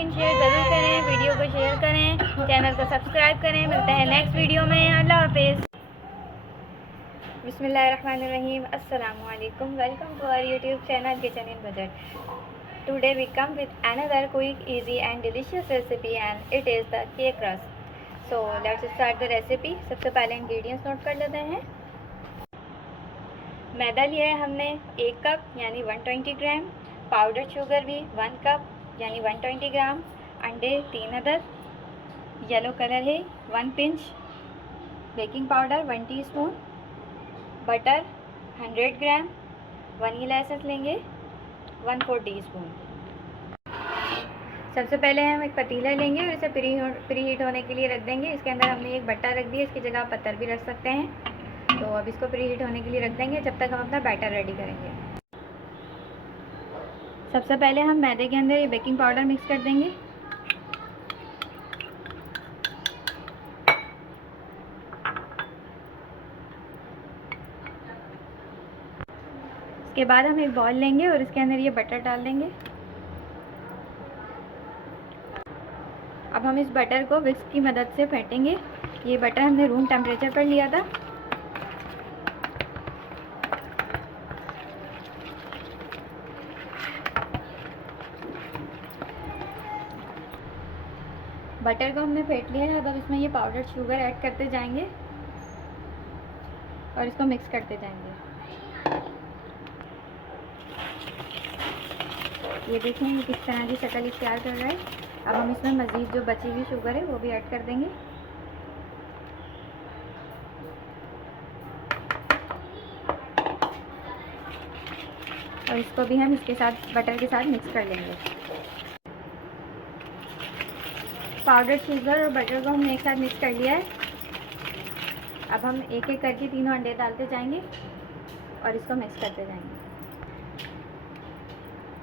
And share ज़रूर करें, video को शेयर करें, चैनल को सब्सक्राइब करें। मिलते हैं नेक्स्ट वीडियो में। अल्लाह हाफिज़। बिस्मिल्लाहिर्रहमानिर्रहीम। अस्सलामु अलैकुम। Welcome to our YouTube channel kitchen in budget. Today we come with another quick, easy and delicious recipe and it is the cake rusk. So let's start the recipe. सबसे पहले ingredients note कर लेते हैं। मैदा लिया है हमने 1 cup यानी 120 ग्राम, powder sugar भी 1 कप यानी 120 ग्राम, अंडे 3 अदद, येलो कलर है 1 pinch, baking powder 1 teaspoon, butter 100 ग्राम, वनीला एसेंस लेंगे 1/4 टीस्पून। सबसे पहले हम एक पतीला लेंगे और इसे प्री हीट होने के लिए रख देंगे। इसके अंदर हमने एक बट्टा रख दिया, इसकी जगह आप पत्थर भी रख सकते हैं। तो अब इसको प्री हीट होने के लिए रख देंगे जब तक हम अपना बैटर रेडी करेंगे। सबसे पहले हम मैदे के अंदर ये बेकिंग पाउडर मिक्स कर देंगे। इसके बाद हम एक बॉल लेंगे और इसके अंदर ये बटर डाल देंगे। अब हम इस बटर को विस्क की मदद से फेंटेंगे। ये बटर हमने रूम टेम्परेचर पर लिया था। बटर को हमने फेंट लिया है। अब इसमें ये पाउडर शुगर ऐड करते जाएंगे और इसको मिक्स करते जाएंगे। ये देखें ये किस तरह की शक्ल इख्तियार कर रहा है। अब हम इसमें मज़ीद जो बची हुई शुगर है वो भी ऐड कर देंगे। और इसको भी हम इसके साथ बटर के साथ मिक्स कर लेंगे। पाउडर शुगर और बटर को हमने एक साथ मिक्स कर लिया है। अब हम एक एक करके तीनों अंडे डालते जाएंगे और इसको मिक्स करते जाएंगे।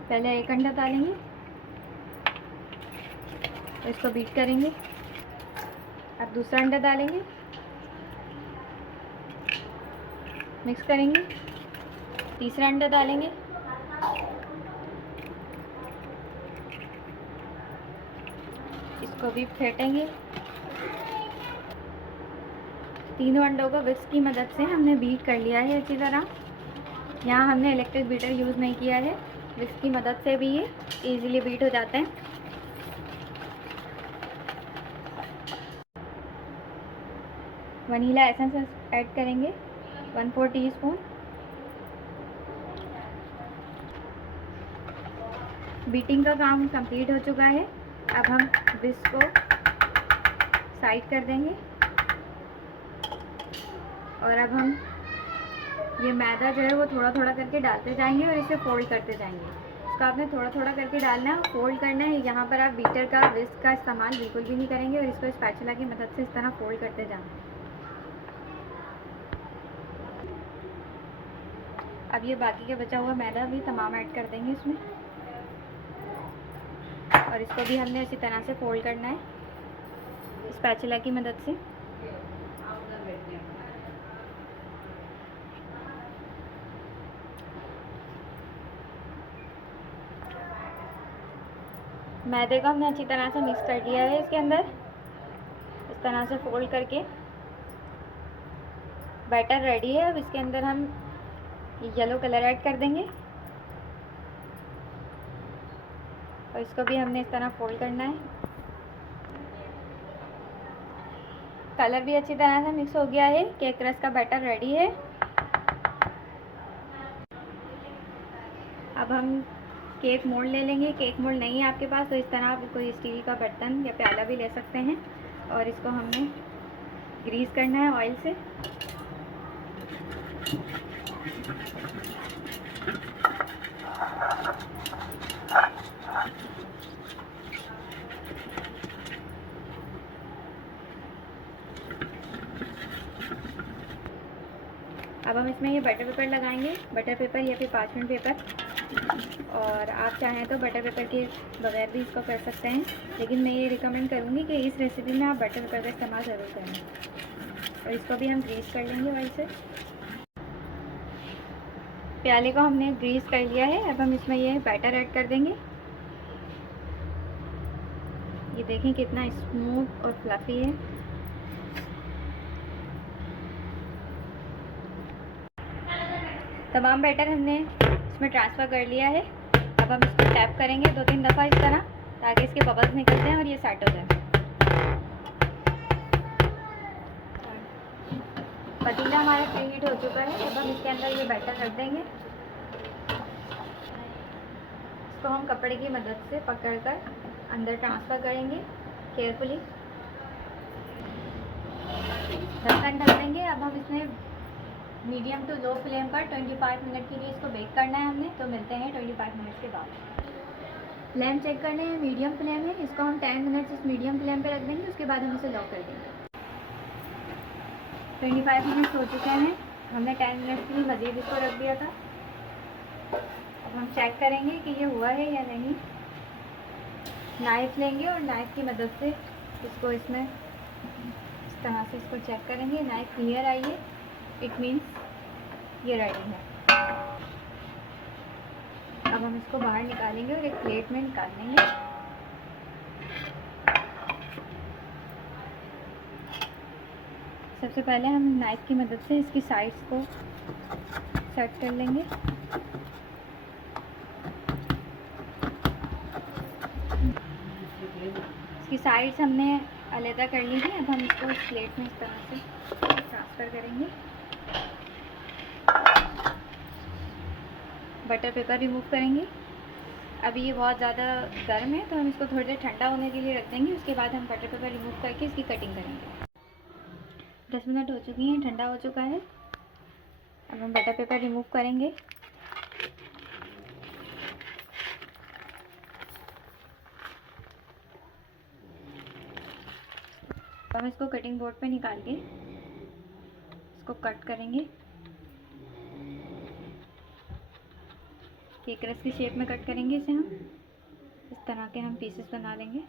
पहले एक अंडा डालेंगे, इसको बीट करेंगे। अब दूसरा अंडा डालेंगे, मिक्स करेंगे। तीसरा अंडा डालेंगे, इसको भी फेंटेंगे। तीनों अंडों को विस्क की मदद से हमने बीट कर लिया है अच्छी तरह। यहाँ हमने इलेक्ट्रिक बीटर यूज़ नहीं किया है, विस्क की मदद से भी ये इजीली बीट हो जाते हैं। वनीला एसेंस ऐड करेंगे 1/4 टीस्पून। बीटिंग का काम कंप्लीट हो चुका है। अब हम विस्क को साइड कर देंगे और अब हम ये मैदा जो है वो थोड़ा थोड़ा करके डालते जाएंगे और इसे फोल्ड करते जाएंगे। इसको आपने थोड़ा थोड़ा करके डालना है, फोल्ड करना है। यहाँ पर आप बीटर का विस्क का इस्तेमाल बिल्कुल भी नहीं करेंगे और इसको स्पैचुला की मदद से इस तरह फोल्ड करते जाना है। अब ये बाकी का बचा हुआ मैदा भी तमाम ऐड कर देंगे इसमें और इसको भी हमने इसी तरह से फोल्ड करना है स्पैचुला की मदद से। मैदे को हमने अच्छी तरह से मिक्स कर दिया है। इसके अंदर इस तरह से फोल्ड करके बैटर रेडी है। अब इसके अंदर हम येलो कलर ऐड कर देंगे और इसको भी हमने इस तरह फोल्ड करना है। कलर भी अच्छी तरह से मिक्स हो गया है। केक रस्क का बैटर रेडी है। अब हम केक मोल्ड ले लेंगे। केक मोल्ड नहीं है आपके पास तो इस तरह आप कोई स्टील का बर्तन या प्याला भी ले सकते हैं और इसको हमने ग्रीस करना है ऑयल से। अब हम इसमें ये बटर पेपर लगाएंगे, बटर पेपर या फिर पार्चमेंट पेपर। और आप चाहें तो बटर पेपर के बगैर भी इसको कर सकते हैं, लेकिन मैं ये रिकमेंड करूँगी कि इस रेसिपी में आप बटर पेपर का इस्तेमाल ज़रूर करें। और इसको भी हम ग्रीस कर लेंगे ऑयल से। प्याले को हमने ग्रीस कर लिया है। अब हम इसमें ये बैटर ऐड कर देंगे। ये देखें कितना स्मूथ और फ्लफी है। तमाम बैटर हमने इसमें ट्रांसफ़र कर लिया है। अब हम इसको टैप करेंगे 2-3 दफ़ा इस तरह, ताकि इसके बबल्स निकलते हैं और ये सेट हो जाए। पतीला हमारा प्रीहीट हो चुका है। अब हम इसके अंदर ये बैटर रख देंगे। इसको हम कपड़े की मदद से पकड़कर अंदर ट्रांसफ़र करेंगे केयरफुली। ढक्कन ढक देंगे। अब हम इसमें मीडियम टू लो फ्लेम पर 25 मिनट के लिए इसको बेक करना है हमने। तो मिलते हैं 25 मिनट के बाद। फ्लेम चेक करने हैं, मीडियम फ्लेम है। इसको हम 10 मिनट इस मीडियम फ्लेम पे रख देंगे, उसके बाद हम इसे लॉक कर देंगे। 25 मिनट हो चुके हैं। हमने 10 मिनट के लिए मज़ीद इसको रख दिया था। अब हम चेक करेंगे कि ये हुआ है या नहीं। नाइफ़ लेंगे और नाइफ़ की मदद से इसको इसमें इस तरह से इसको चेक करेंगे। नाइफ़ क्लियर आई है, इट मीन्स ये रेडी है। अब हम इसको बाहर निकालेंगे और एक प्लेट में निकाल लेंगे। सबसे पहले हम नाइफ़ की मदद से इसकी साइड्स को सेट कर लेंगे। इसकी साइड्स हमने अलग कर ली थी। अब हम इसको इस प्लेट में इस तरह से ट्रांसफ़र करेंगे। बटर पेपर रिमूव करेंगे। अभी ये बहुत ज़्यादा गर्म है, तो हम इसको थोड़ी देर ठंडा होने के लिए रख देंगे। उसके बाद हम बटर पेपर रिमूव करके इसकी कटिंग करेंगे। 10 मिनट हो चुकी हैं, ठंडा हो चुका है। अब हम बटर पेपर रिमूव करेंगे। हम इसको कटिंग बोर्ड पे निकाल के इसको कट करेंगे। केक रस की शेप में कट करेंगे इसे हम। इस तरह के हम पीसेस बना लेंगे।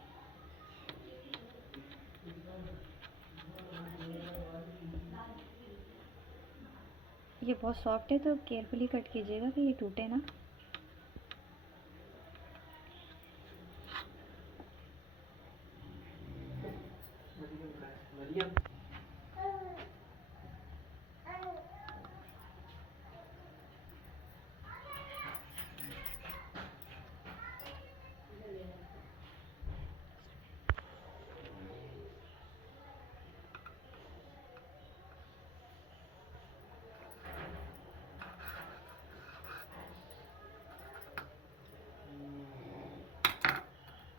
ये बहुत सॉफ्ट है, तो केयरफुली कट कीजिएगा कि ये टूटे ना।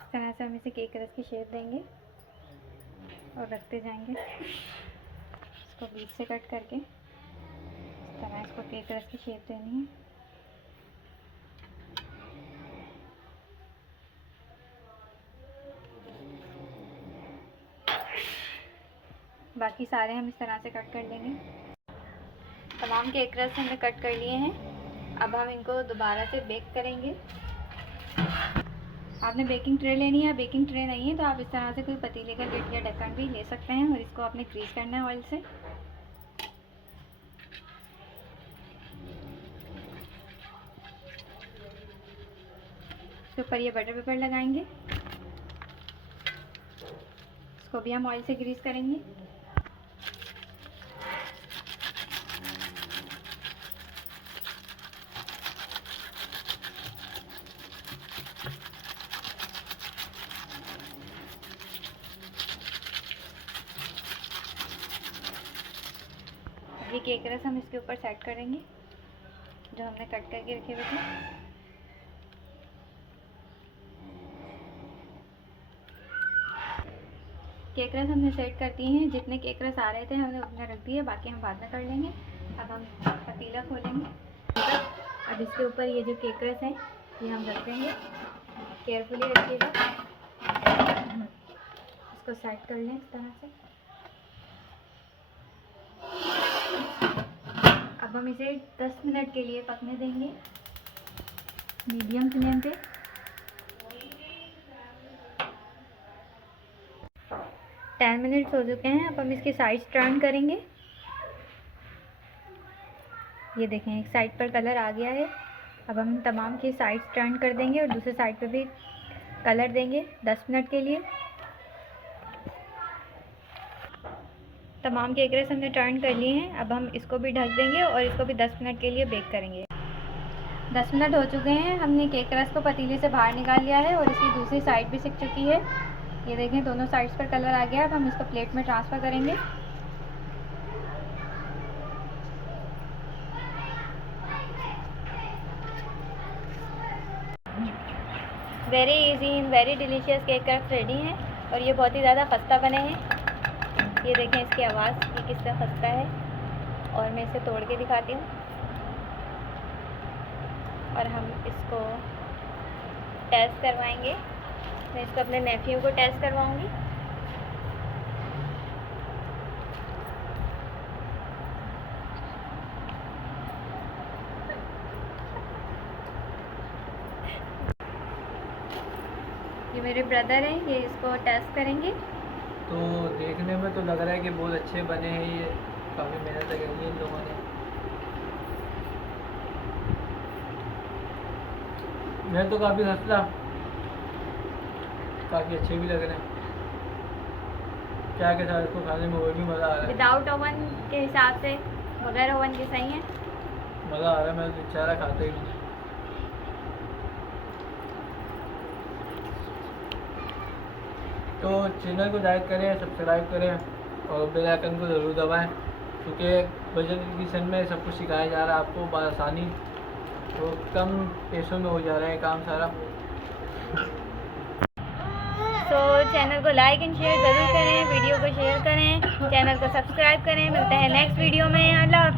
इस तरह से हम इसे केक रस की शेप देंगे और रखते जाएंगे। इसको बीच से कट करके इस तरह इसको केक रस की शेप देनी है। बाकी सारे हम इस तरह से कट कर लेंगे। तमाम केक रस हमने कट कर लिए हैं। अब हम इनको दोबारा से बेक करेंगे। आपने बेकिंग ट्रे लेनी है, बेकिंग ट्रे नहीं है तो आप इस तरह से कोई पतीले का लिड या ढक्कन भी ले सकते हैं। और इसको आपने ग्रीस करना है ऑयल से। इसके ऊपर ये बटर पेपर लगाएंगे। इसको भी हम ऑयल से ग्रीस करेंगे। ये केक रस हम इसके ऊपर सेट करेंगे जो हमने कट करके रखे हुए थे। केक रस हमने सेट कर दिए हैं। जितने केक रस आ रहे थे हमने उतने रख दिए, बाकी हम बाद में कर लेंगे। अब हम पतीला खोलेंगे। अब इसके ऊपर ये जो केक रस है ये हम रख देंगे। केयरफुली रखिएगा। इसको सेट कर लें इस तरह से। अब हम इसे 10 मिनट के लिए पकने देंगे मीडियम फ्लेम पे। 10 मिनट हो चुके हैं। अब हम इसकी साइड टर्न करेंगे। ये देखें एक साइड पर कलर आ गया है। अब हम तमाम की साइड टर्न कर देंगे और दूसरे साइड पे भी कलर देंगे 10 मिनट के लिए। तमाम केक रस हमने टर्न कर लिए हैं। अब हम इसको भी ढक देंगे और इसको भी 10 मिनट के लिए बेक करेंगे। 10 मिनट हो चुके हैं। हमने केक रस को पतीले से बाहर निकाल लिया है और इसकी दूसरी साइड भी सिक चुकी है। ये देखें, दोनों साइड्स पर कलर आ गया। अब हम इसको प्लेट में ट्रांसफ़र करेंगे। Very easy and very delicious cake रस रेडी हैं और ये बहुत ही ज़्यादा खस्ता बने हैं। ये देखें इसकी आवाज़, ये किस तरह खस्ता है। और मैं इसे तोड़ के दिखाती हूँ और हम इसको टेस्ट करवाएंगे। मैं इसको अपने नेफ्यू को टेस्ट करवाऊँगी। ये मेरे ब्रदर हैं, ये इसको टेस्ट करेंगे। तो देखने में तो लग रहा है कि बहुत अच्छे बने हैं। ये काफ़ी मेहनत लगी है इन लोगों ने। मैं तो काफ़ी हंसला, काफ़ी अच्छे भी लग रहे हैं। क्या के साथ इसको खाने में और भी मज़ा आ रहा है। विदाउट ओवन के हिसाब से, बगैर ओवन के सही है, मज़ा आ रहा है। मैं बेचारा खाता ही नहीं। तो चैनल को लाइक करें, सब्सक्राइब करें और बेल आइकन को ज़रूर दबाएं, क्योंकि बजट एजुकेशन में सब कुछ सिखाया जा रहा है आपको बआसानी। तो कम पैसों में हो जा रहा है काम सारा। तो चैनल को लाइक एंड शेयर ज़रूर करें, वीडियो को शेयर करें, चैनल को सब्सक्राइब करें। मिलते हैं नेक्स्ट वीडियो में। अल्लाह हाफ़िज़।